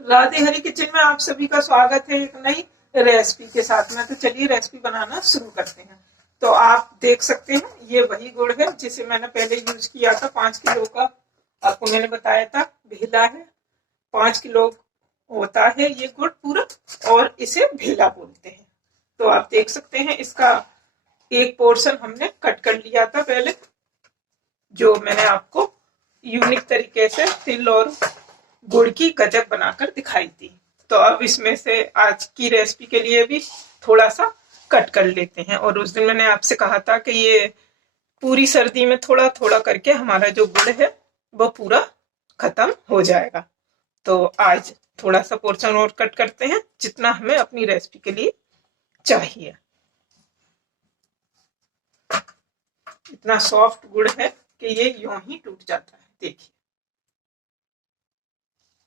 राधे हरी kitchen में आप सभी का स्वागत है एक नई रेसिपी के साथ में। तो चलिए रेसिपी बनाना शुरू करते हैं। तो आप देख सकते हैं ये वही गुड़ है जिसे मैंने पहले यूज किया था। 5 किलो का आपको मैंने बताया था भेला है। 5 किलो होता है ये गुड़ पूरा, और इसे भेला बोलते हैं। तो आप देख सकते हैं इसका एक पोर्शन हमने कट कर लिया था पहले, जो मैंने आपको यूनिक तरीके से तिल और गुड़ की गजक बनाकर दिखाई थी। तो अब इसमें से आज की रेसिपी के लिए भी थोड़ा सा कट कर लेते हैं। और उस दिन मैंने आपसे कहा था कि ये पूरी सर्दी में थोड़ा थोड़ा करके हमारा जो गुड़ है वो पूरा खत्म हो जाएगा। तो आज थोड़ा सा पोर्शन और कट करते हैं जितना हमें अपनी रेसिपी के लिए चाहिए। इतना सॉफ्ट गुड़ है कि ये यूं ही टूट जाता है, देखिए।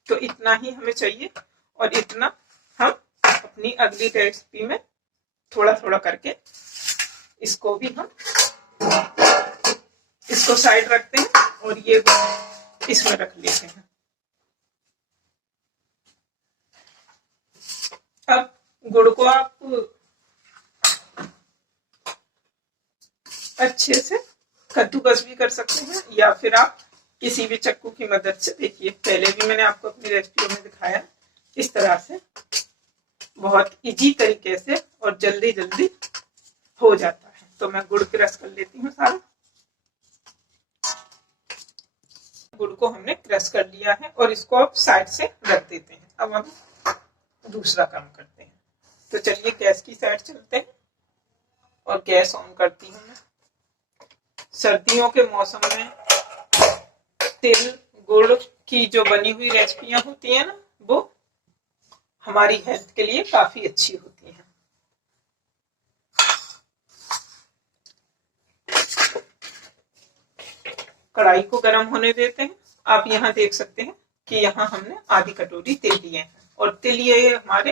तो इतना ही हमें चाहिए, और इतना हम अपनी अगली रेसिपी में थोड़ा थोड़ा करके इसको भी हम इसको साइड रखते हैं और ये इसमें रख लेते हैं। अब गुड़ को आप अच्छे से कद्दूकस भी कर सकते हैं, या फिर आप किसी भी चक्कू की मदद से, देखिए पहले भी मैंने आपको अपनी रेसिपी में दिखाया, इस तरह से बहुत इजी तरीके से और जल्दी जल्दी हो जाता है। तो मैं गुड़ क्रश कर लेती हूँ सारा। गुड़ को हमने क्रश कर लिया है और इसको अब साइड से रख देते हैं। अब हम दूसरा काम करते हैं। तो चलिए गैस की साइड चलते हैं और गैस ऑन करती हूँ मैं। सर्दियों के मौसम में तिल गुड़ की जो बनी हुई रेसिपियां होती है ना, वो हमारी हेल्थ के लिए काफी अच्छी होती हैं। कढ़ाई को गर्म होने देते हैं। आप यहाँ देख सकते हैं कि यहाँ हमने आधी कटोरी तिल लिए हैं, और तिल ये हमारे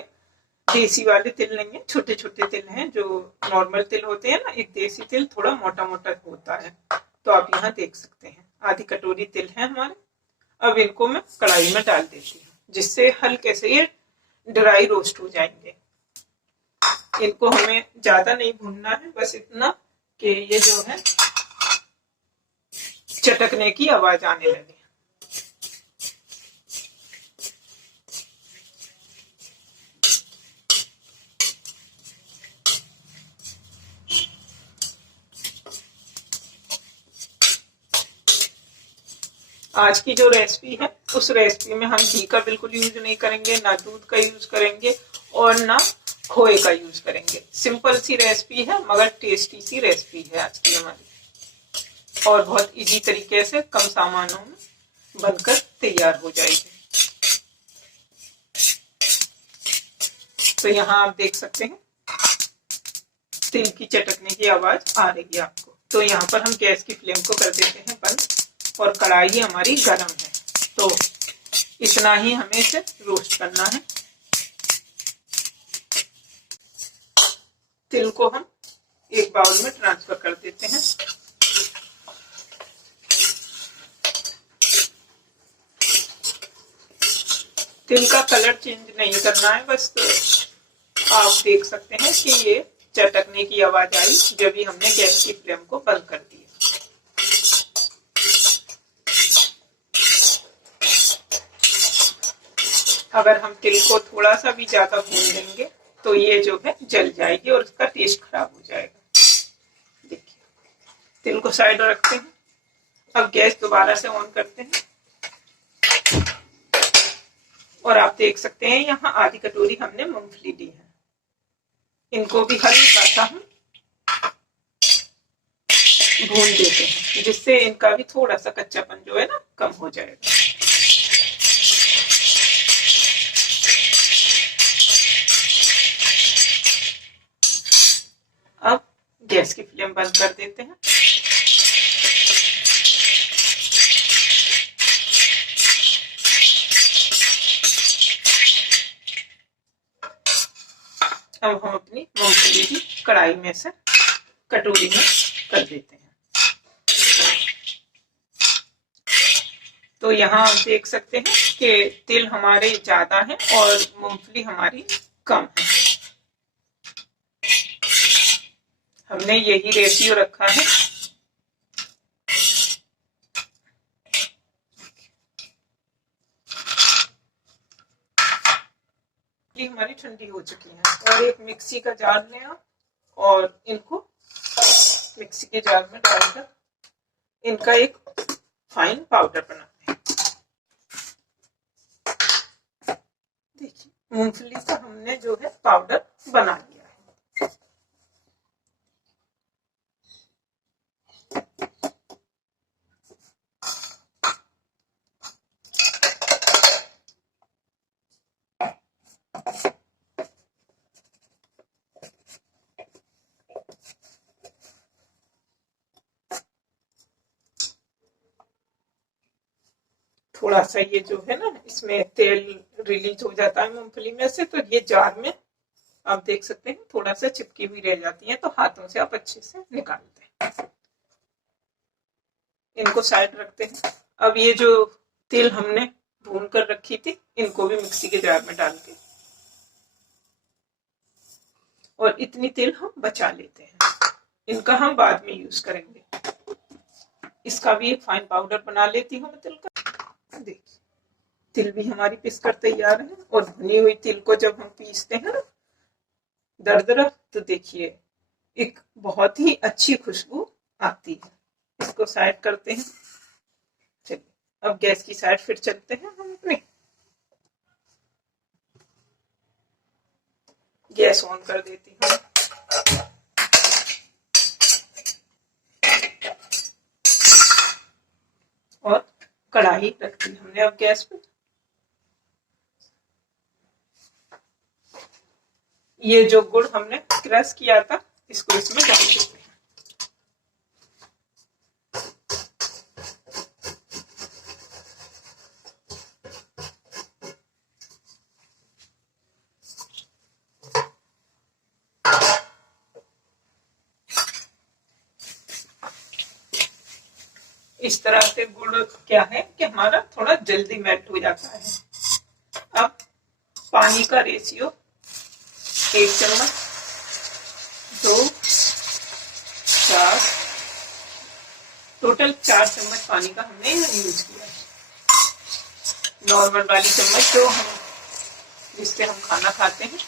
देसी वाले तिल नहीं है, छोटे छोटे तिल हैं जो नॉर्मल तिल होते हैं ना। एक देसी तिल थोड़ा मोटा मोटा होता है। तो आप यहाँ देख सकते हैं आधी कटोरी तिल है हमारे। अब इनको मैं कढ़ाई में डाल देती हूँ, जिससे हल्के से ये ड्राई रोस्ट हो जाएंगे। इनको हमें ज्यादा नहीं भूनना है, बस इतना कि ये जो है चटकने की आवाज आने लगे। आज की जो रेसिपी है उस रेसिपी में हम घी का बिल्कुल यूज नहीं करेंगे, ना दूध का यूज करेंगे और ना खोए का यूज करेंगे। सिंपल सी रेसिपी है मगर टेस्टी सी रेसिपी है आज की हमारी, और बहुत इजी तरीके से कम सामानों में बनकर तैयार हो जाएगी। तो यहाँ आप देख सकते हैं तिल की चटकने की आवाज आ रही है आपको। तो यहाँ पर हम गैस की फ्लेम को कर देते हैं बंद, और कढ़ाई हमारी गरम है। तो इतना ही हमें इसे रोस्ट करना है। तिल को हम एक बाउल में ट्रांसफर कर देते हैं। तिल का कलर चेंज नहीं करना है, बस आप देख सकते हैं कि ये चटकने की आवाज आई जब भी हमने गैस की फ्लेम को बंद कर दिया। अगर हम तिल को थोड़ा सा भी ज्यादा भून देंगे तो ये जो है जल जाएगी और इसका टेस्ट खराब हो जाएगा। देखिए तिल को साइड रखते हैं। अब गैस दोबारा से ऑन करते हैं, और आप देख सकते हैं यहाँ आधी कटोरी हमने मूंगफली ली है। इनको भी हल्का सा हम भून देते हैं, जिससे इनका भी थोड़ा सा कच्चापन जो है ना कम हो जाएगा। अब गैस की फ्लेम बंद कर देते हैं। अब हम अपनी मूंगफली की कढ़ाई में से कटोरी में कर देते हैं। तो यहाँ आप देख सकते हैं कि तिल हमारे ज्यादा है और मूंगफली हमारी कम है। हमने यही रेशियो रखा है। ये हमारी ठंडी हो चुकी है और एक मिक्सी का जार लें आप और इनको मिक्सी के जार में डालकर इनका एक फाइन पाउडर बनाते हैं। देखिए मूंगफली का हमने जो है पाउडर बना लिया है। थोड़ा सा ये जो है ना इसमें तेल रिलीज हो जाता है मूंगफली में से, तो ये जार में आप देख सकते हैं थोड़ा सा चिपकी हुई रह जाती है, तो हाथों से आप अच्छे से निकालते हैं। इनको साइड रखते हैं। अब ये जो तिल हमने भून कर रखी थी इनको भी मिक्सी के जार में डाल के और इतनी तिल हम बचा लेते हैं, इनका हम बाद में यूज करेंगे। इसका भी एक फाइन पाउडर बना लेती हूँ मैं तिल का। देखिए तिल भी हमारी पिस कर तैयार है और भुनी हुई तिल को जब हम पीसते हैं ना दरदरा, तो देखिए एक बहुत ही अच्छी खुशबू आती है। इसको साइड करते हैं। चलिए अब गैस की साइड फिर चलते हैं हम अपने। गैस ऑन कर देती हूँ। और कढ़ाई रखती हमने अब गैस पे। ये जो गुड़ हमने क्रश किया था इसको इसमें डाल देते हैं। इस तरह से गुड़ क्या है कि हमारा थोड़ा जल्दी मेल्ट हो जाता है। अब पानी का रेशियो 1 चम्मच, 2, 4, टोटल 4 चम्मच पानी का हमने यूज किया है। नॉर्मल वाली चम्मच जो हम जिससे हम खाना खाते हैं।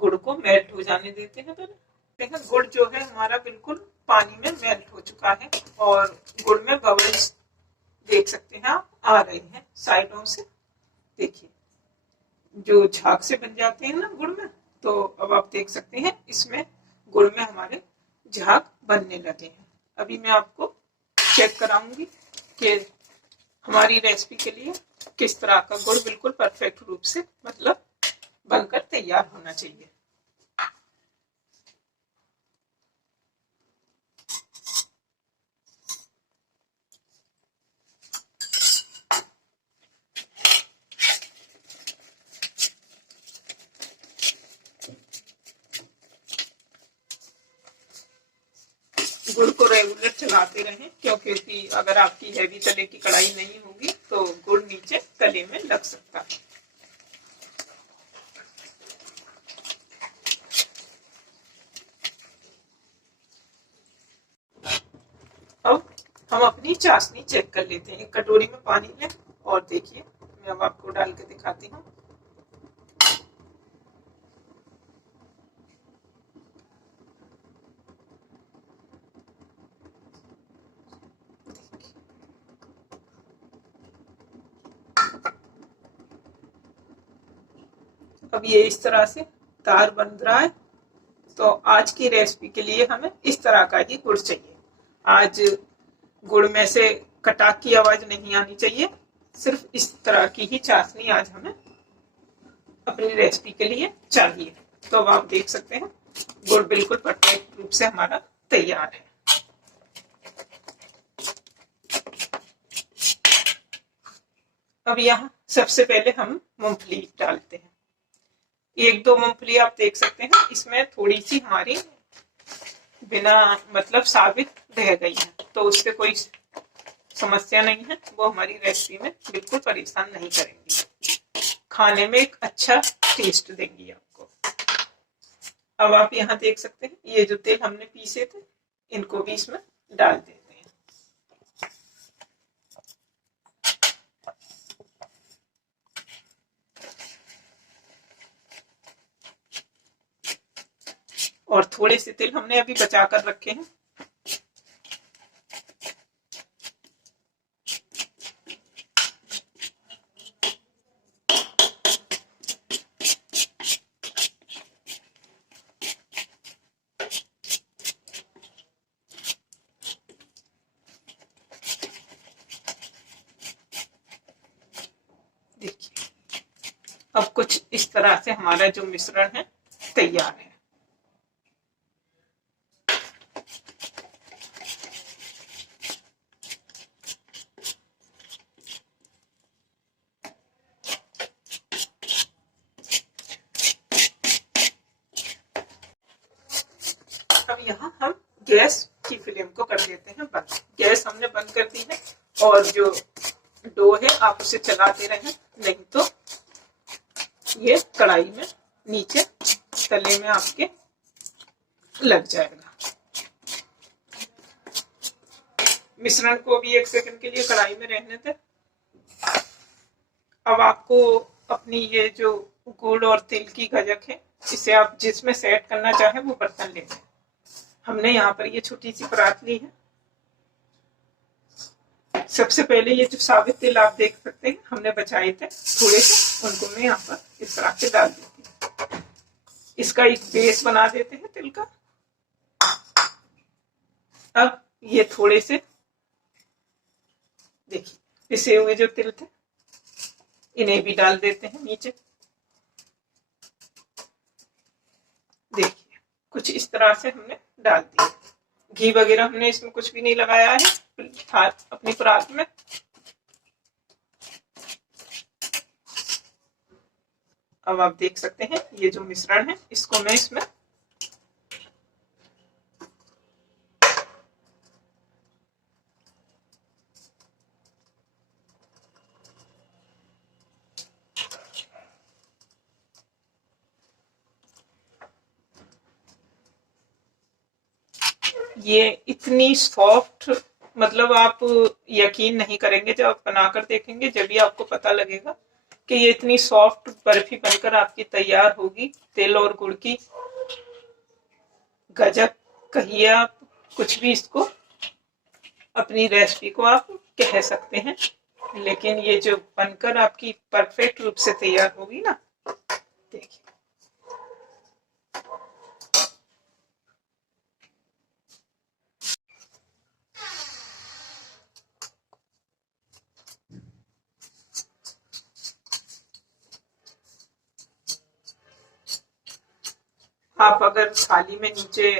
गुड़ को मेल्ट हो जाने देते हैं पहले। देखिए गुड़ जो है हमारा बिल्कुल पानी में मेल्ट हो चुका है और गुड़ में बबल्स देख सकते हैं आप आ रहे हैं साइडों से। देखिए जो झाग से बन जाते हैं ना गुड़ में, तो अब आप देख सकते हैं इसमें गुड़ में हमारे झाग बनने लगे हैं। अभी मैं आपको चेक कराऊंगी कि हमारी रेसिपी के लिए किस तरह का गुड़ बिल्कुल परफेक्ट रूप से मतलब बनकर तैयार होना चाहिए। गुड़ को रेगुलर चलाते रहें, क्योंकि अगर आपकी हैवी तले की कढ़ाई नहीं होगी तो गुड़ नीचे तले में लग सकता है। अब हम अपनी चाशनी चेक कर लेते हैं। एक कटोरी में पानी लें और देखिए मैं अब आपको डाल के दिखाती हूँ। अब ये इस तरह से तार बन रहा है। तो आज की रेसिपी के लिए हमें इस तरह का ही गुड़ चाहिए। आज गुड़ में से कटाक की आवाज नहीं आनी चाहिए, सिर्फ इस तरह की ही चाशनी आज हमें अपनी रेसिपी के लिए चाहिए। तो अब आप देख सकते हैं गुड़ बिल्कुल परफेक्ट रूप से हमारा तैयार है। अब यहाँ सबसे पहले हम मूंगफली डालते हैं। एक दो मूंगफली आप देख सकते हैं इसमें थोड़ी सी हमारी बिना मतलब साबित रह गई है, तो उससे कोई समस्या नहीं है, वो हमारी रेसिपी में बिल्कुल परेशान नहीं करेंगी, खाने में एक अच्छा टेस्ट देंगी आपको। अब आप यहाँ देख सकते हैं ये जो तेल हमने पीसे थे इनको भी इसमें डाल देते हैं। और थोड़े से तेल हमने अभी बचा कर रखे हैं। देखिए अब कुछ इस तरह से हमारा जो मिश्रण है तैयार है। अब यहाँ हम गैस की फ्लेम को कर देते हैं बंद। गैस हमने बंद कर दी है और जो डो है आप उसे चलाते रहें, नहीं तो ये कढ़ाई में नीचे तले में आपके लग जाएगा। मिश्रण को भी 1 सेकंड के लिए कढ़ाई में रहने दें। अब आपको अपनी ये जो गुड़ और तिल की गजक है इसे आप जिसमें सेट करना चाहें वो बर्तन ले लें। हमने यहाँ पर ये छोटी सी परात ली है। सबसे पहले ये जो साबित तिल आप देख सकते हैं हमने बचाए थे थोड़े से, उनको मैं यहाँ पर इस तरह से डाल देती हूँ। इसका एक बेस बना देते हैं तिल का। अब ये थोड़े से देखिए पिसे हुए जो तिल थे इन्हें भी डाल देते हैं नीचे। देखिए कुछ इस तरह से हमने डाल दिया। घी वगैरह हमने इसमें कुछ भी नहीं लगाया है अपनी परात में। अब आप देख सकते हैं ये जो मिश्रण है इसको मैं इसमें ये इतनी सॉफ्ट, मतलब आप यकीन नहीं करेंगे जब आप बनाकर देखेंगे, जब भी आपको पता लगेगा कि ये इतनी सॉफ्ट बर्फी बनकर आपकी तैयार होगी। तिल और गुड़ की गजक कहिए आप, कुछ भी इसको अपनी रेसिपी को आप कह सकते हैं, लेकिन ये जो बनकर आपकी परफेक्ट रूप से तैयार होगी ना, देखिए आप अगर थाली में नीचे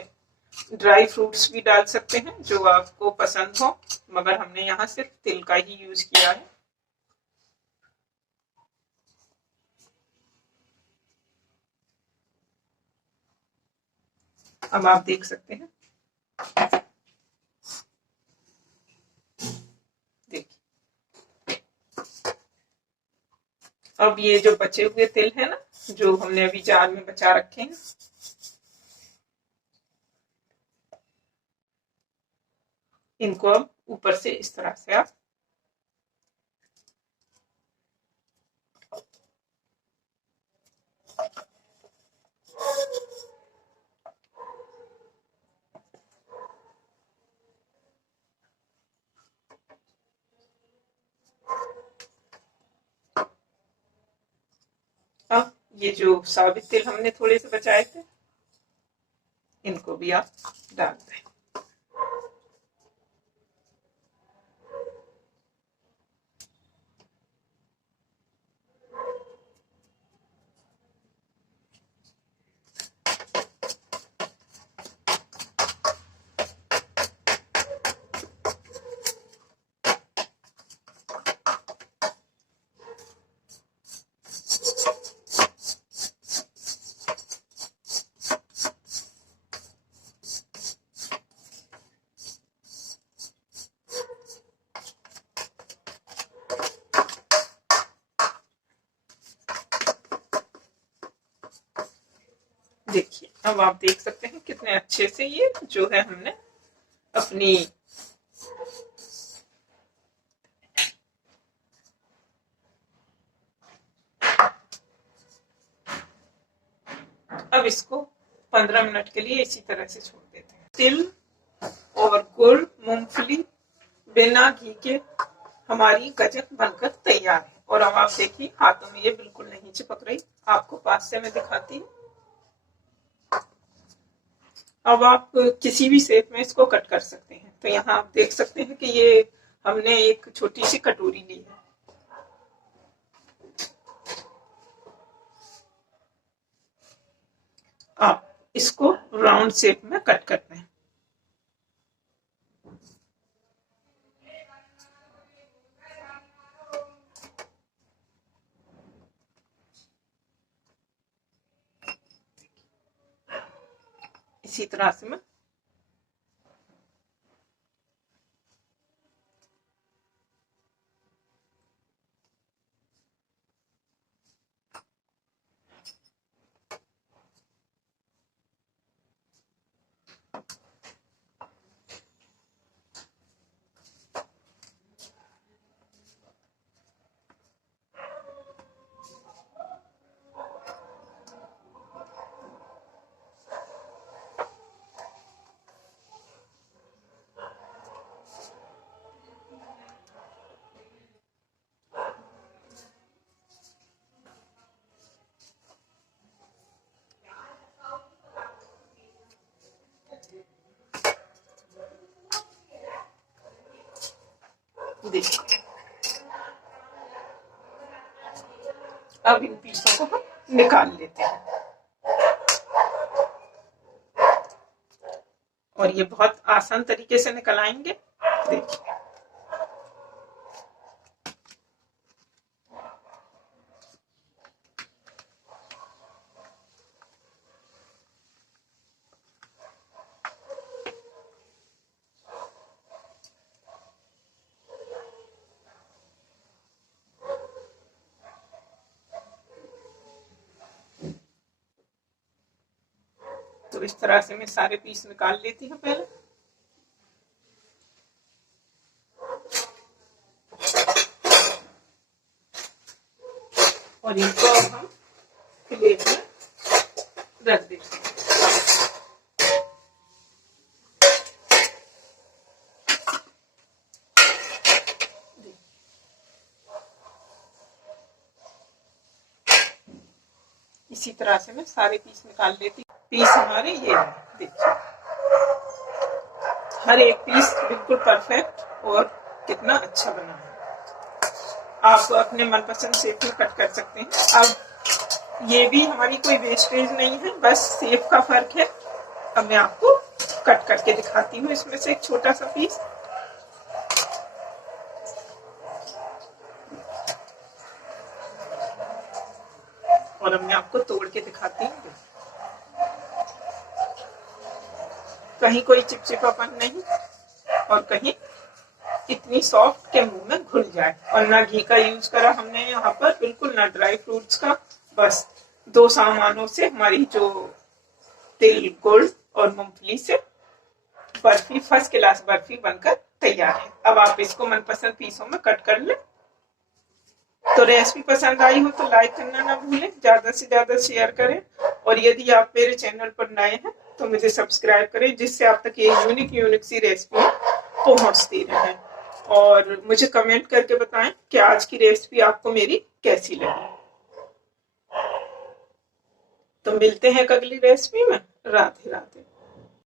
ड्राई फ्रूट्स भी डाल सकते हैं जो आपको पसंद हो, मगर हमने यहाँ सिर्फ तिल का ही यूज किया है। अब आप देख सकते हैं, देखिए अब ये जो बचे हुए तिल है ना, जो हमने अभी जार में बचा रखे हैं, इनको अब ऊपर से इस तरह से आप अब ये जो साबित तिल हमने थोड़े से बचाए थे इनको भी आप डाल दें। अब आप देख सकते हैं कितने अच्छे से ये जो है हमने अपनी अब इसको 15 मिनट के लिए इसी तरह से छोड़ देते हैं। तिल और गुड़, मूंगफली बिना घी के हमारी गजक बनकर तैयार है। और अब आप देखिए हाथों में ये बिल्कुल नहीं चिपक रही। आपको पास से मैं दिखाती हूँ। अब आप किसी भी शेप में इसको कट कर सकते हैं। तो यहाँ आप देख सकते हैं कि ये हमने एक छोटी सी कटोरी ली है। आप इसको राउंड शेप में कट करते हैं। इसी तरह से मैं देखिए अब इन पीसों को हम निकाल लेते हैं। और ये बहुत आसान तरीके से निकल आएंगे। देखिए तो इस तरह से मैं सारे पीस निकाल लेती हूँ पहले। और इनको अब हम प्लेट में रख देते हैं। इसी तरह से मैं सारे पीस निकाल लेती हूँ। पीस हमारे ये हैं, देखिए हर एक पीस बिल्कुल परफेक्ट और कितना अच्छा बना है। आप अपने मनपसंद शेप में कट कर सकते हैं। अब ये भी हमारी कोई वेस्टेज नहीं है, बस शेप का फर्क है। अब मैं आपको कट करके दिखाती हूँ इसमें से एक छोटा सा पीस। और अब मैं आपको तोड़ के दिखाती हूँ। कहीं कोई चिपचिपापन नहीं और कहीं इतनी सॉफ्ट के मुंह में घुल जाए। और ना घी का यूज करा हमने यहाँ पर, बिल्कुल ना ड्राई फ्रूट्स का। बस दो सामानों से हमारी जो तिल, गुड़ और मूंगफली से बर्फी, फर्स्ट क्लास बर्फी बनकर तैयार है। अब आप इसको मनपसंद पीसों में कट कर लें। तो रेसिपी पसंद आई हो तो लाइक करना ना भूलें, ज्यादा से ज्यादा शेयर करें। और यदि आप मेरे चैनल पर नए हैं तो मुझे सब्सक्राइब करें, जिससे आप तक ये यूनिक सी रेसिपी पहुंचती रहे। और मुझे कमेंट करके बताएं कि आज की रेसिपी आपको मेरी कैसी लगी। तो मिलते हैं अगली रेसिपी में। राधे राधे।